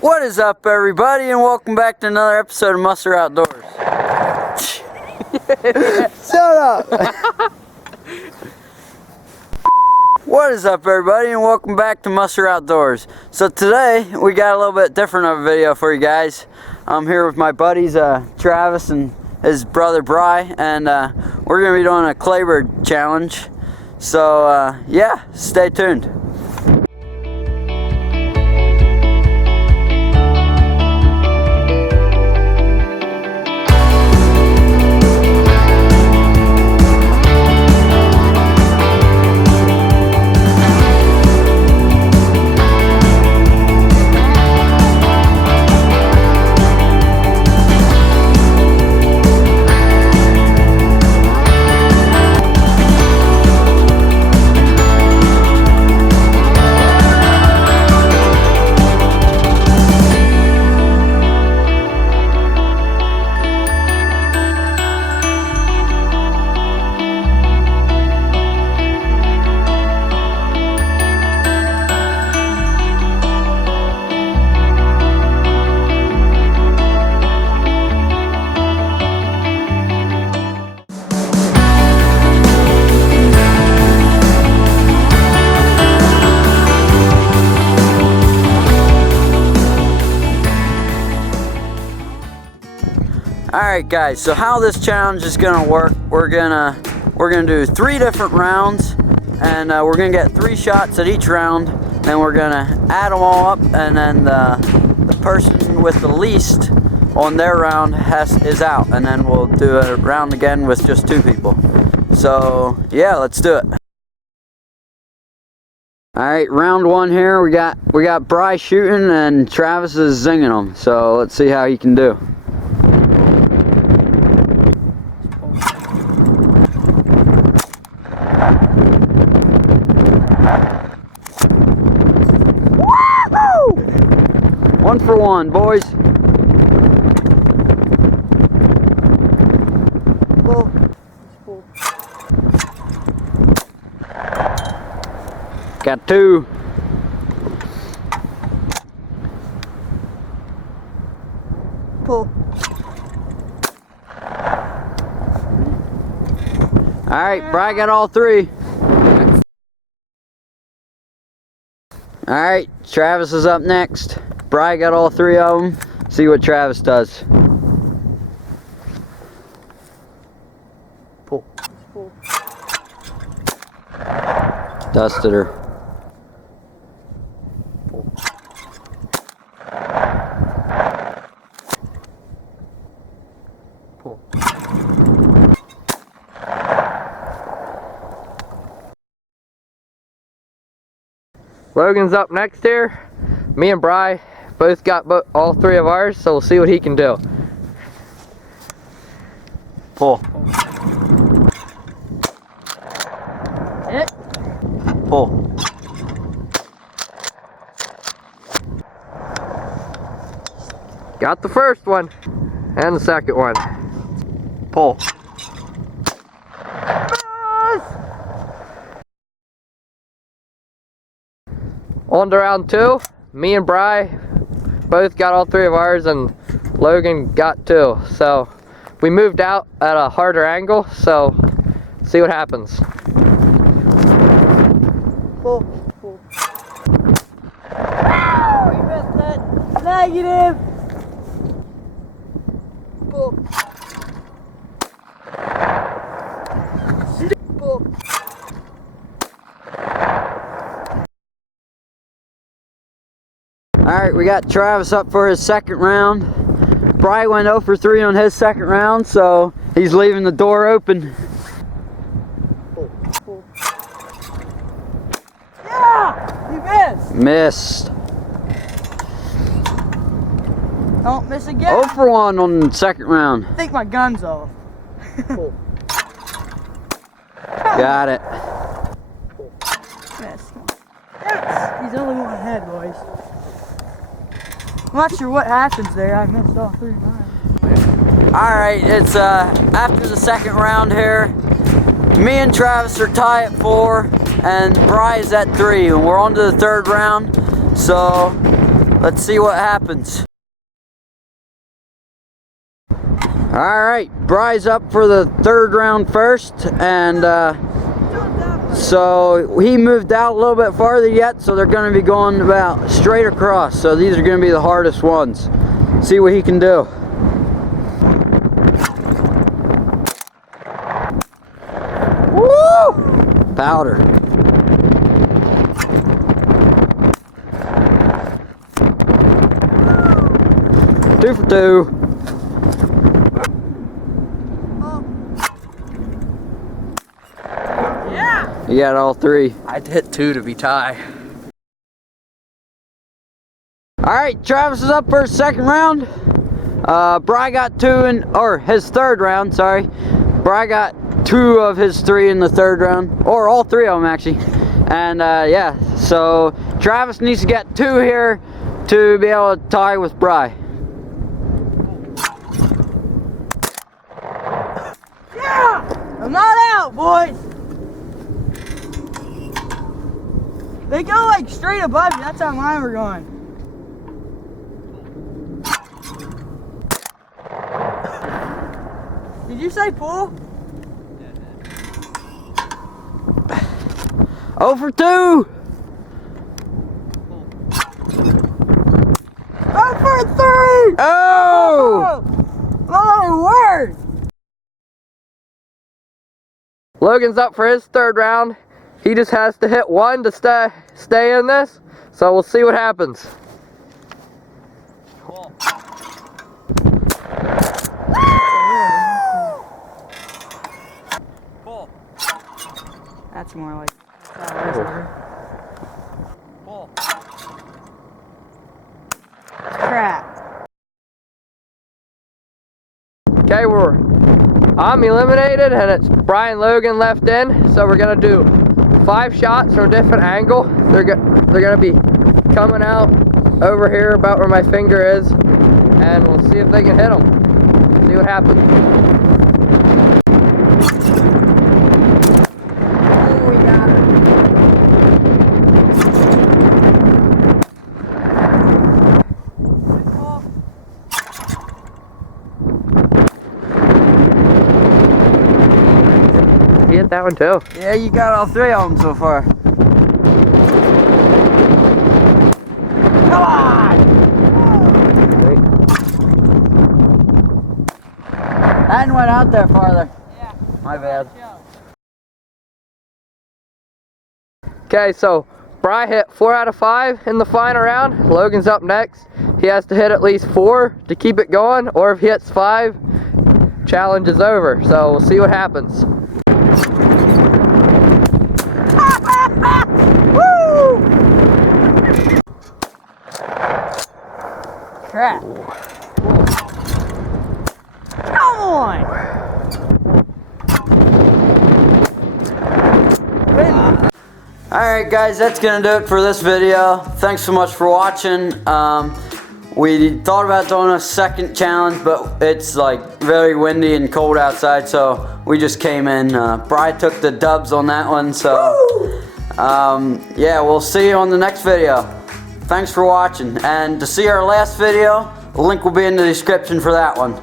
What is up, everybody, and welcome back to another episode of Muster Outdoors. Shut up! What is up, everybody, and welcome back to Muster Outdoors. So today we got a little bit different of a video for you guys. I'm here with my buddies Travis and his brother Bry, and we're gonna be doing a claybird challenge. So yeah, stay tuned. Alright guys, so how this challenge is gonna work, we're gonna do 3 different rounds, and we're gonna get 3 shots at each round, then we're gonna add them all up, and then the person with the least on their round is out, and then we'll do a round again with just 2 people. So yeah, let's do it. Alright, round 1 here, we got Bry shooting and Travis is zinging them, so let's see how he can do. One for one, boys. Got 2. Pull. Alright, Bry got all 3. Alright, Travis is up next. Bry got all 3 of them. See what Travis does. Pull. Pull. Dusted her. Pull. Pull. Logan's up next here. Me and Bry both got all 3 of ours, so we'll see what he can do. Pull. Hit. Pull. Got the first one and the second one. Pull. On to round 2. Me and Bry both got all 3 of ours, and Logan got 2. So we moved out at a harder angle, so see what happens. Pull. Pull. Ow, you missed that. Negative. Pull. Pull. Alright, we got Travis up for his second round. Bry went 0 for 3 on his second round, so he's leaving the door open. Yeah! You missed! Missed. Don't miss again. 0 for 1 on the second round. I think my gun's off. Got it. Yes. Yes! He's only one ahead, boys. I'm not sure what happens there. I missed all 3 of mine. Alright, it's after the second round here. Me and Travis are tied at 4, and Bry is at 3, and we're on to the third round. So Let's see what happens. Alright, Bry's up for the third round first, and so he moved out a little bit farther yet, so they're going to be going about straight across. So these are going to be the hardest ones. See what he can do. Woo! Powder. Two for two. Yeah! You got all three. I'd hit 2 to be tie. Alright, Travis is up for his second round. Bry got 2 in, or his third round, sorry. Bry got 2 of his 3 in the third round, or all 3 of them actually. And yeah, so Travis needs to get 2 here to be able to tie with Bry. Yeah! I'm not out, boys! They go like straight above you, that's how mine were going. Did you say pull? 0 for 2! 0 for 3! Oh! Oh, word! Logan's up for his third round. He just has to hit 1 to stay in this. So we'll see what happens. That's more like crap. Okay, I'm eliminated and it's Brian Logan left in. So we're gonna do 5 shots from a different angle. They're gonna be coming out over here about where my finger is, and we'll see if they can hit them. See what happens. Oh, we got it. You hit that one too. Yeah, you got all 3 of them so far. Come on! Hadn't went out there farther. Yeah. My bad. Okay, so Bry hit 4 out of 5 in the final round. Logan's up next. He has to hit at least 4 to keep it going, or if he hits 5, challenge is over. So we'll see what happens. Woo! Crap. Come on! Alright guys, that's gonna do it for this video. Thanks so much for watching. We thought about doing a second challenge, but it's like very windy and cold outside, so we just came in. Bry took the dubs on that one, so yeah, we'll see you on the next video. Thanks for watching, and to see our last video, the link will be in the description for that one.